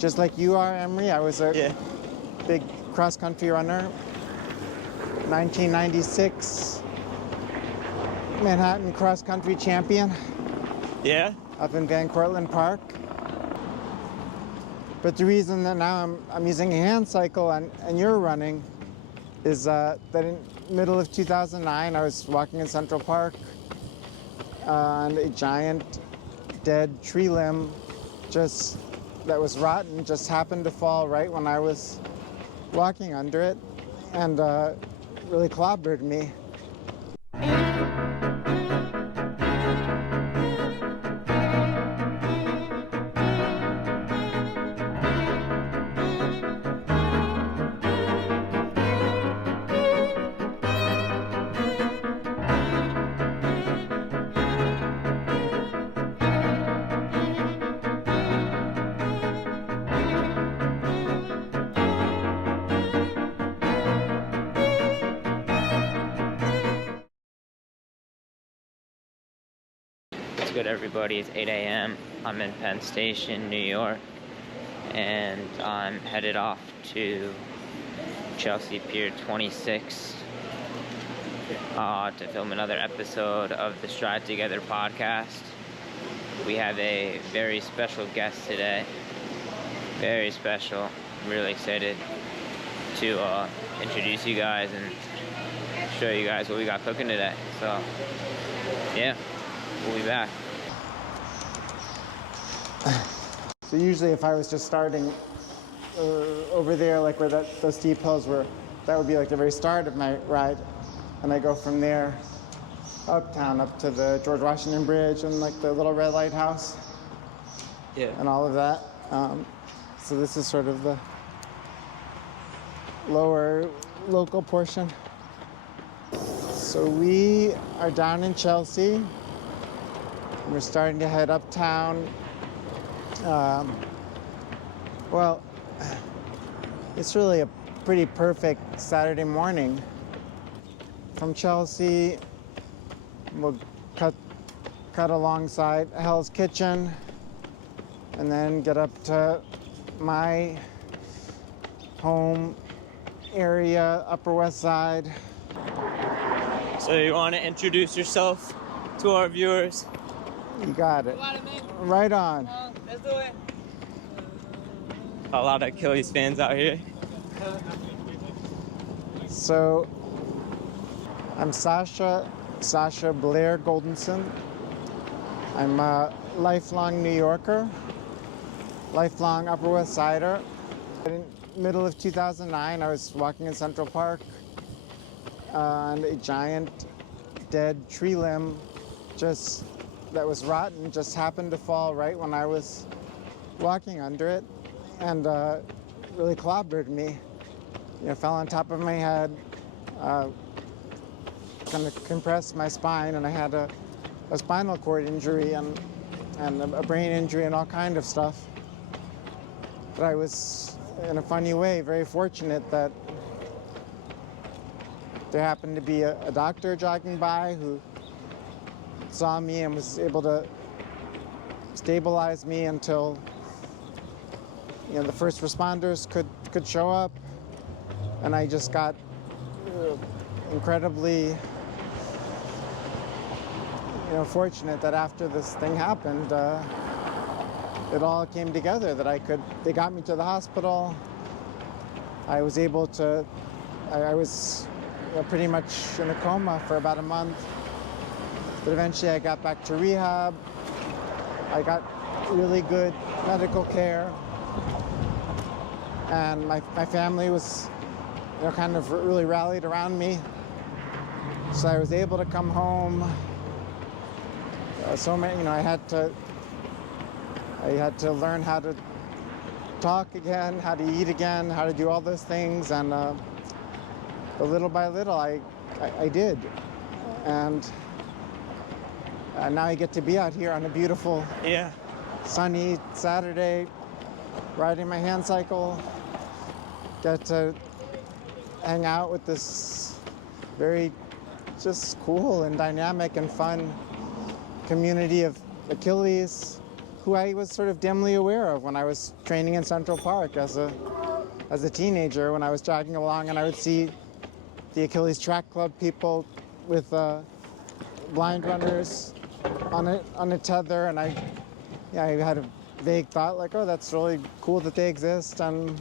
just like you are, Emre. I was a big cross-country runner. 1996 Manhattan cross-country champion. Yeah? Up in Van Cortlandt Park. But the reason that now I'm using a hand cycle and you're running is that in the middle of 2009, I was walking in Central Park and a giant dead tree limb that was rotten just happened to fall right when I was walking under it and really clobbered me. What's good, everybody? It's 8 a.m. I'm in Penn Station, New York, and I'm headed off to Chelsea Pier 26 to film another episode of the Stride Together podcast. We have a very special guest today. Very special. I'm really excited to introduce you guys and show you guys what we got cooking today. So, yeah. We'll be back. So usually if I was just starting over there, like where those steep hills were, that would be like the very start of my ride. And I go from there uptown, up to the George Washington Bridge and like the little red lighthouse. Yeah. And all of that. So this is sort of the lower local portion. So we are down in Chelsea. We're starting to head uptown. Well, it's really a pretty perfect Saturday morning. From Chelsea, we'll cut alongside Hell's Kitchen and then get up to my home area, Upper West Side. So you want to introduce yourself to our viewers? You got it. Right on. Let's do it. A lot of Achilles fans out here. So, I'm Sasha Blair-Goldensohn. I'm a lifelong New Yorker, lifelong Upper West Sider. In the middle of 2009, I was walking in Central Park and a giant dead tree limb that was rotten just happened to fall right when I was walking under it and really clobbered me. You know, fell on top of my head, kind of compressed my spine, and I had a spinal cord injury and a brain injury and all kind of stuff. But I was, in a funny way, very fortunate that there happened to be a doctor jogging by who saw me and was able to stabilize me until the first responders could show up, and I just got incredibly fortunate that after this thing happened, it all came together. They got me to the hospital. I was able to. I was pretty much in a coma for about a month. But eventually I got back to rehab. I got really good medical care. And my family was, kind of really rallied around me. So I was able to come home. I had to learn how to talk again, how to eat again, how to do all those things. And but little by little, I did. And now I get to be out here on a beautiful, sunny Saturday, riding my hand cycle. Get to hang out with this very just cool and dynamic and fun community of Achilles who I was sort of dimly aware of when I was training in Central Park as a teenager, when I was jogging along and I would see the Achilles Track Club people with blind runners on a tether, and I had a vague thought like, oh, that's really cool that they exist, and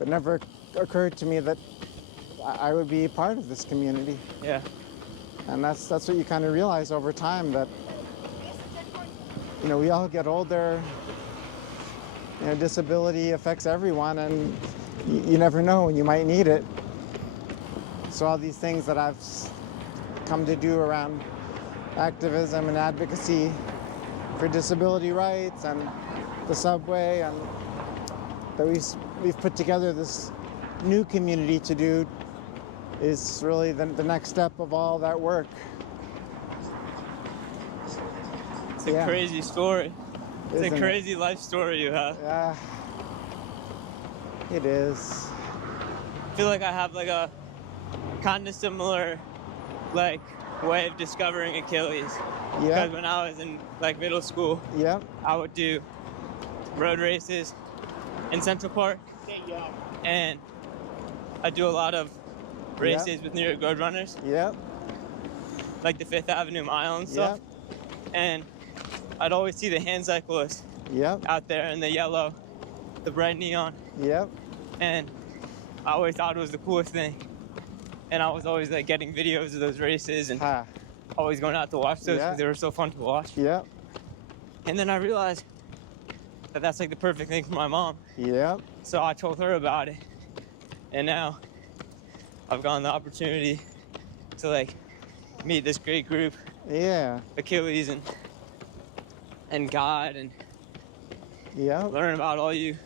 it never occurred to me that I would be part of this community. Yeah. And that's what you kind of realize over time, that we all get older. Disability affects everyone, and you never know when you might need it. So all these things that I've come to do around activism and advocacy for disability rights and the subway, and that we've put together this new community to do, is really the next step of all that work. It's a crazy story. It's Isn't a crazy life story you have. Yeah, it is. I feel like I have like a kind of similar like way of discovering Achilles. Yeah. Because when I was in like middle school, Yeah. I would do road races in Central Park, and I do a lot of races with New York Road Runners, Yep. like the Fifth Avenue Mile and stuff. And I'd always see the hand cyclists Yep. out there in the yellow, the bright neon, Yep. and I always thought it was the coolest thing. And I was always like getting videos of those races and Ha. always going out to watch those Yeah. because they were so fun to watch. Yep. And then I realized that that's like the perfect thing for my mom. Yep. So I told her about it, and now I've gotten the opportunity to like meet this great group, Yeah. Achilles and God, and Yep. learn about all you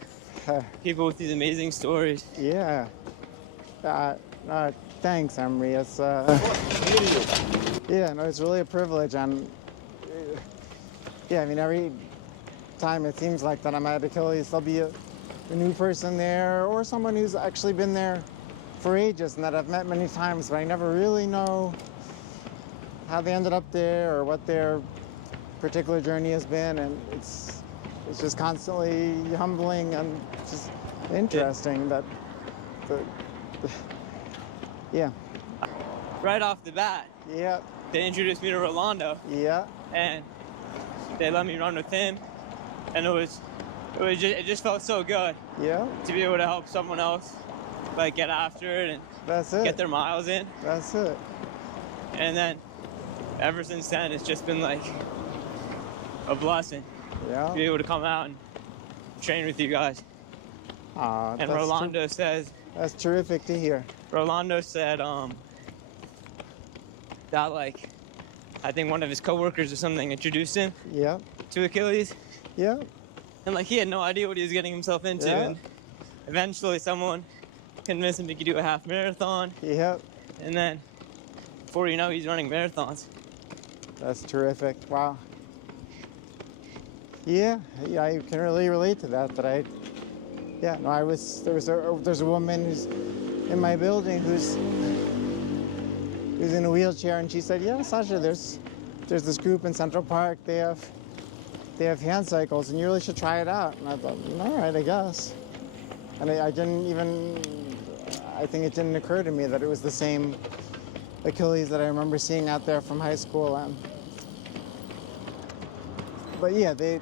Ha. people with these amazing stories. Yeah. Thanks, Emre. It's yeah, no, it's really a privilege, and yeah, I mean, every time it seems like that I'm at Achilles, there'll be a new person there, or someone who's actually been there for ages and that I've met many times, but I never really know how they ended up there or what their particular journey has been, and it's just constantly humbling and just interesting that yeah. Right off the bat, Yeah. they introduced me to Rolando, Yeah. and they let me run with him, and it just felt so good Yeah. to be able to help someone else like get after it and That's it. get their miles in. That's it. And then ever since then, it's just been like a blessing Yeah. to be able to come out and train with you guys. Aw, And Rolando says, that's terrific to hear. Rolando said that like I think one of his coworkers or something introduced him Yeah. to Achilles, Yeah. and like he had no idea what he was getting himself into. Yeah. And eventually someone convinced him he could do a half marathon, Yeah. and then before you know, he's running marathons. That's terrific. Wow. Yeah. Yeah. I can really relate to that. There's a woman who's in my building who's in a wheelchair, and she said, yeah, Sasha, there's this group in Central Park. They have hand cycles, and you really should try it out. And I thought, all right, I guess. And I think it didn't occur to me that it was the same Achilles that I remember seeing out there from high school. But yeah, they're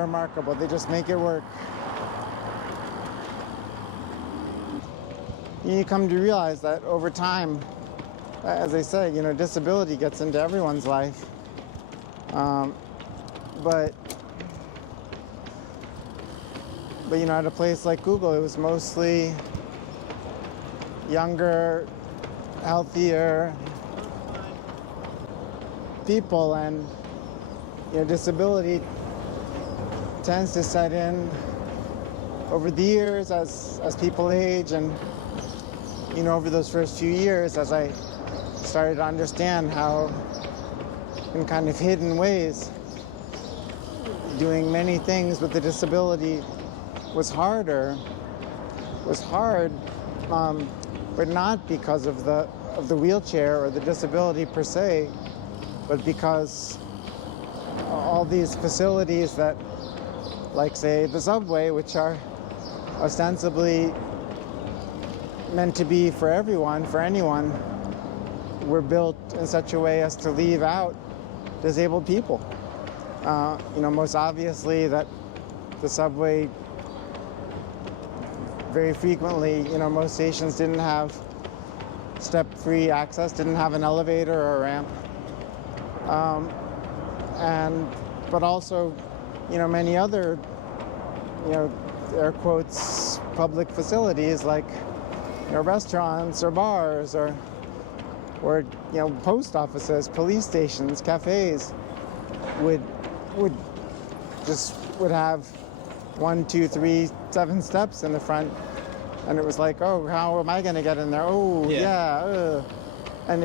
remarkable. They just make it work. You come to realize that over time, as I say, disability gets into everyone's life. But at a place like Google, it was mostly younger, healthier people, and disability tends to set in over the years as people age, and over those first few years, as I started to understand how, in kind of hidden ways, doing many things with a disability was hard, but not because of the wheelchair or the disability per se, but because all these facilities that, like say the subway, which are ostensibly meant to be for everyone, for anyone, were built in such a way as to leave out disabled people. Most obviously that the subway very frequently, most stations didn't have step-free access, didn't have an elevator or a ramp. But also, many other, air quotes, public facilities like, restaurants or bars or post offices, police stations, cafes would have 1, 2, 3, 7 steps in the front, and it was like, oh, how am I going to get in there? Oh, yeah. And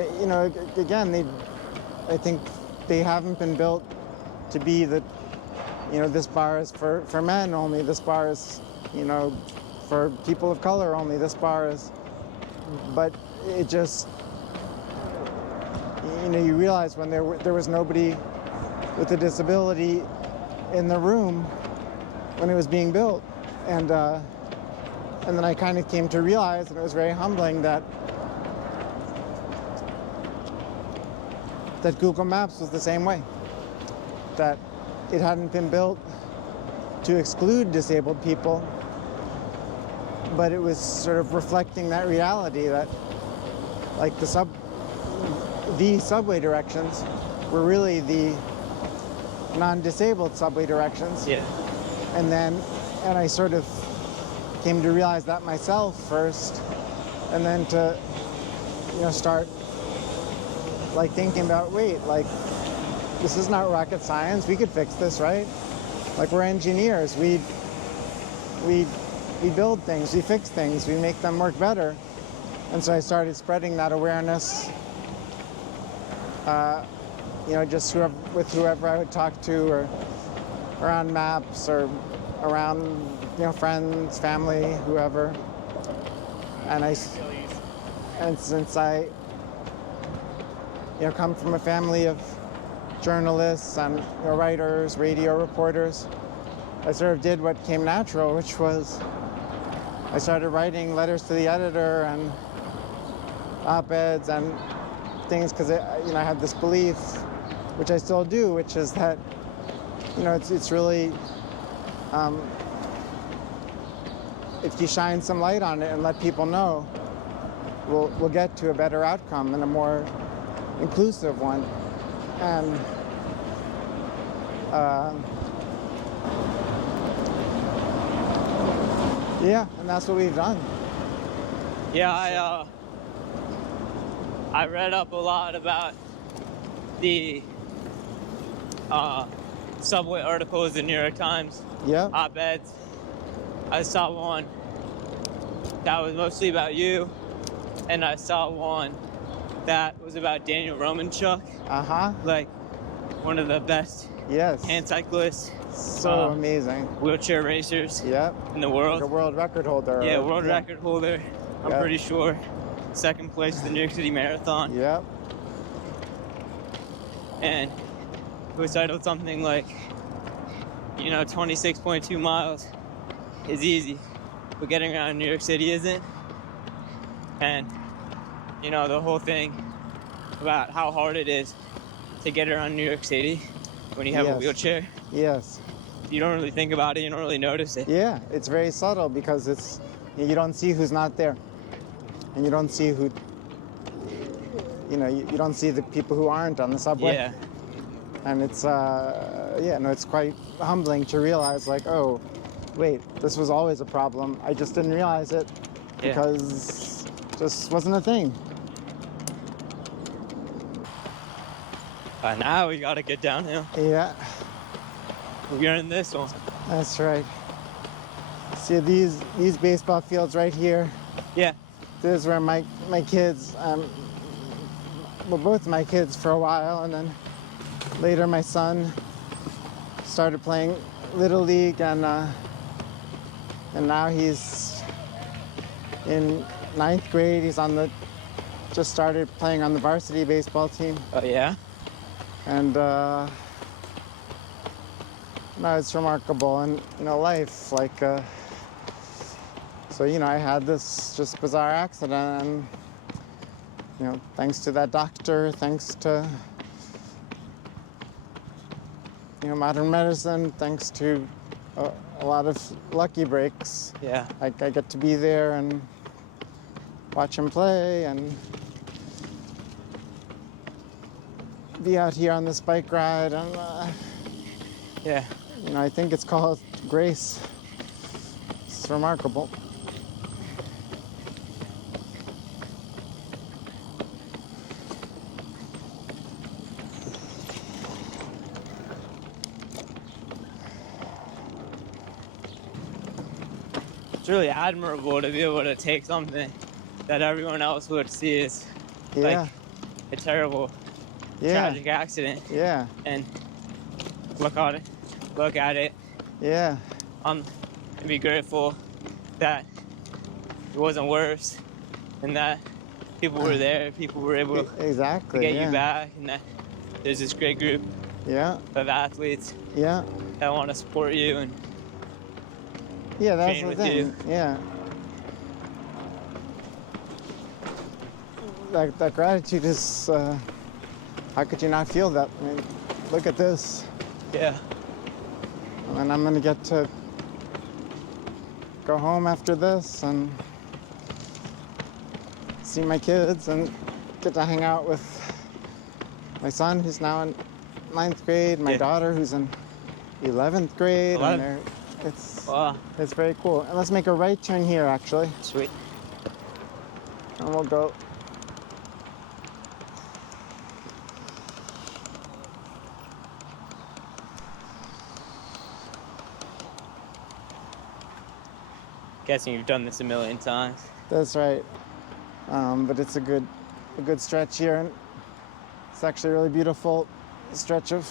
again, I think they haven't been built to be that, this bar is for men only, this bar is, for people of color only, this bar is, but it just, you realize when there was nobody with a disability in the room when it was being built, and then I kind of came to realize, and it was very humbling, that Google Maps was the same way, that it hadn't been built to exclude disabled people, but it was sort of reflecting that reality that, like, the subway directions were really the non-disabled subway directions. Yeah. And I sort of came to realize that myself first, and then to, start like thinking about, wait, like, this is not rocket science. We could fix this, right? Like, we're engineers. We build things, we fix things, we make them work better. And so I started spreading that awareness, just with whoever I would talk to, or around maps, or around, friends, family, whoever. And since I, come from a family of journalists and writers, radio reporters, I sort of did what came natural, which was I started writing letters to the editor and op-eds and things, because I had this belief, which I still do, which is that it's really, if you shine some light on it and let people know, we'll get to a better outcome and a more inclusive one. And and that's what we've done. Yeah, I read up a lot about the subway articles in New York Times. Yeah. Op-eds. I saw one that was mostly about you, and I saw one that was about Daniel Romanchuk. Like, one of the best hand cyclists. So amazing. Wheelchair racers in the world. Like a world record holder. Yeah, world record holder. I'm pretty sure. Second place at the New York City Marathon. Yep. And it was titled something like, 26.2 miles is easy, but getting around New York City isn't. And, the whole thing about how hard it is to get around New York City when you have a wheelchair. Yes. You don't really think about it, you don't really notice it. Yeah, it's very subtle, because you don't see who's not there. And you don't see who, you don't see the people who aren't on the subway. Yeah. And it's, it's quite humbling to realize, like, oh, wait, this was always a problem. I just didn't realize it because it just wasn't a thing. Now we gotta get downhill. Yeah. We're in this one. That's right. See these baseball fields right here? Yeah. This is where my kids, both my kids for a while, and then later my son started playing Little League, and now he's in 9th grade. He's just started playing on the varsity baseball team. Oh, yeah? And No, it's remarkable, and life, like, so I had this just bizarre accident, and thanks to that doctor, thanks to modern medicine, thanks to a lot of lucky breaks. Yeah. I get to be there and watch him play and be out here on this bike ride, and Yeah. I think it's called grace. It's remarkable. It's really admirable to be able to take something that everyone else would see as like a terrible, tragic accident. Yeah. And look at it. Yeah. And be grateful that it wasn't worse, and that people were there, people were able to get you back, and that there's this great group of athletes that want to support you and that's train the with thing. you. Yeah. That gratitude is, how could you not feel that? I mean, look at this. Yeah. And I'm gonna get to go home after this and see my kids and get to hang out with my son, who's now in 9th grade, my daughter, who's in 11th grade. And it's very cool. And let's make a right turn here, actually. Sweet. And we'll go. Guessing you've done this a million times. That's right. But it's a good stretch here, and it's actually a really beautiful stretch of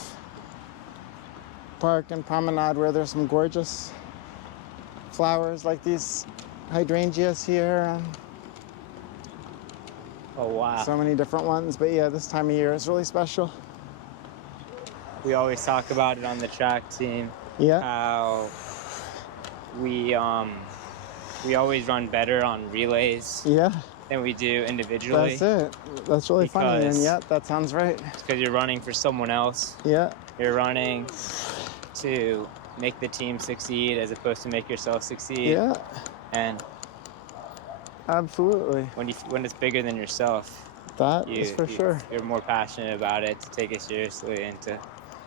park and promenade where there's some gorgeous flowers like these hydrangeas here. Oh, wow. So many different ones, but yeah, this time of year is really special. We always talk about it on the track team. Yeah. How we always run better on relays than we do individually. That's it. That's really funny, and that sounds right. It's because you're running for someone else. Yeah. You're running to make the team succeed as opposed to make yourself succeed. Yeah. And absolutely. When it's bigger than yourself, that is for sure. You're more passionate about it, to take it seriously and to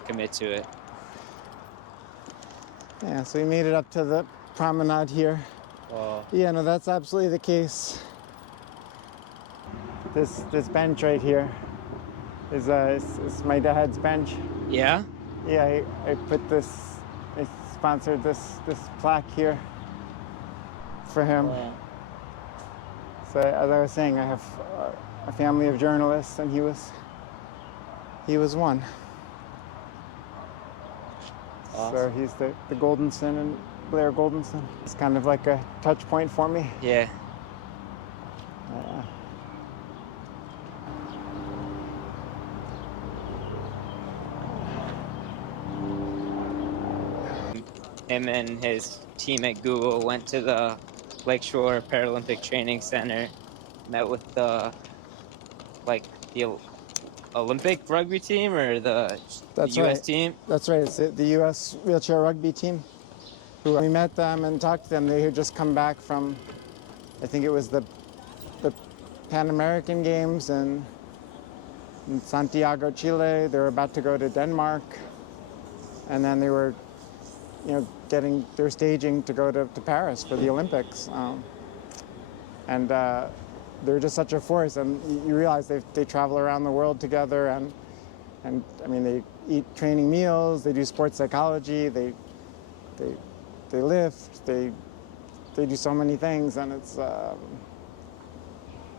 commit to it. Yeah, so we made it up to the promenade here. Well, yeah, no, that's absolutely the case. This bench right here is my dad's bench. Yeah? Yeah, I put this, I sponsored this plaque here for him. Yeah. So as I was saying, I have a family of journalists, and he was one. Awesome. So he's the Goldensohn and Blair-Goldensohn. It's kind of like a touch point for me. Yeah. Him and his team at Google went to the Lakeshore Paralympic Training Center, met with the Olympic rugby team or the U.S. team? That's right. It's the U.S. wheelchair rugby team. We met them and talked to them. They had just come back from, I think it was the Pan American Games in Santiago, Chile. They were about to go to Denmark, and then they were, they were staging to go to Paris for the Olympics. And they're just such a force, and you realize they travel around the world together, and I mean, they eat training meals, they do sports psychology, they lift, they do so many things, and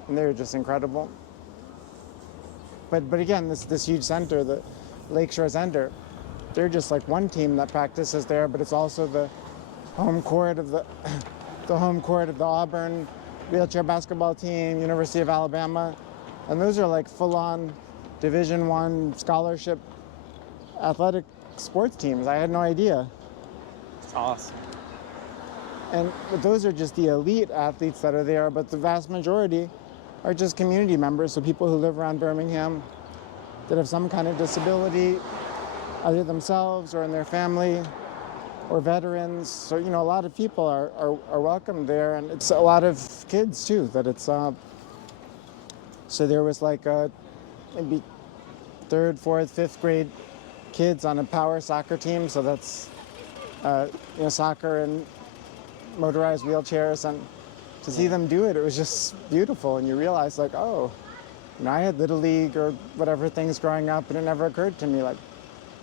and they're just incredible. But again, this huge center, the Lakeshore Center, they're just like one team that practices there, but it's also the home court of the Auburn wheelchair basketball team, University of Alabama, and those are like full-on Division I scholarship athletics sports teams. I had no idea. It's awesome. And those are just the elite athletes that are there, but the vast majority are just community members, so people who live around Birmingham that have some kind of disability, either themselves or in their family, or veterans. So, you know, a lot of people are welcome there, and it's a lot of kids too, that it's, so there was like maybe 3rd, 4th, 5th grade kids on a power soccer team, so that's, you know, soccer and motorized wheelchairs, and to see them do it, it was just beautiful, and you realize like, oh, you know, I had Little League or whatever things growing up, and it never occurred to me, like,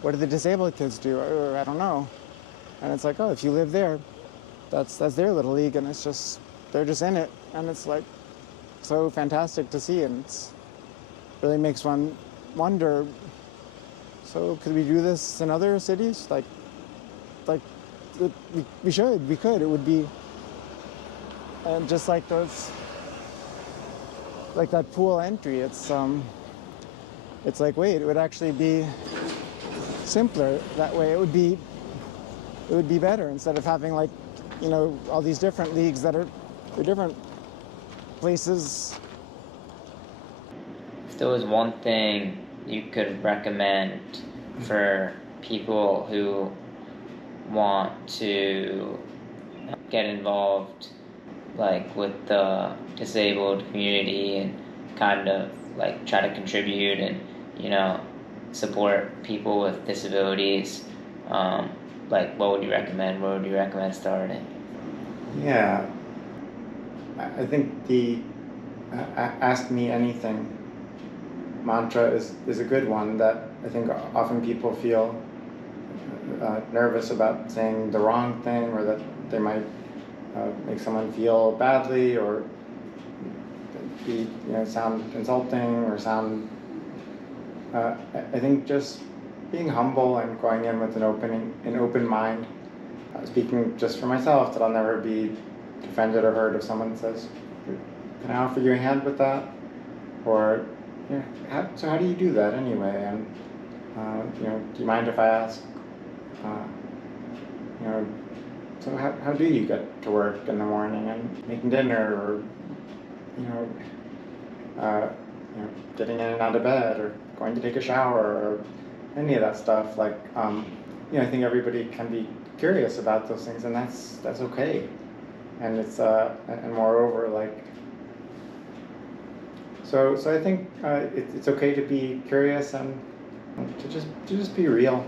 what do the disabled kids do? Or, I don't know. And it's like, oh, if you live there, that's their Little League, and it's just, they're just in it, and it's like so fantastic to see, and it's really makes one wonder, so could we do this in other cities? Like we could. It would be just like those, like that pool entry. It's like, wait, it would actually be simpler that way. It would be better instead of having, like, you know, all these different leagues that are different places. If there was one thing you could recommend for people who want to get involved, like, with the disabled community and kind of like try to contribute and, you know, support people with disabilities, like, what would you recommend? Where would you recommend starting? Yeah, I think the ask me anything mantra is a good one that I think often people feel nervous about saying the wrong thing, or that they might make someone feel badly, or be, you know, sound insulting, or sound. I think just being humble and going in with an open mind. Speaking just for myself, that I'll never be offended or hurt if someone says, "Can I offer you a hand with that?" Or, you know, so how do you do that anyway? And you know, do you mind if I ask? You know, so how do you get to work in the morning and making dinner, or you know, getting in and out of bed, or going to take a shower, or any of that stuff? Like, you know, I think everybody can be curious about those things, and that's okay. And it's and moreover, like, so I think it's okay to be curious and to just be real.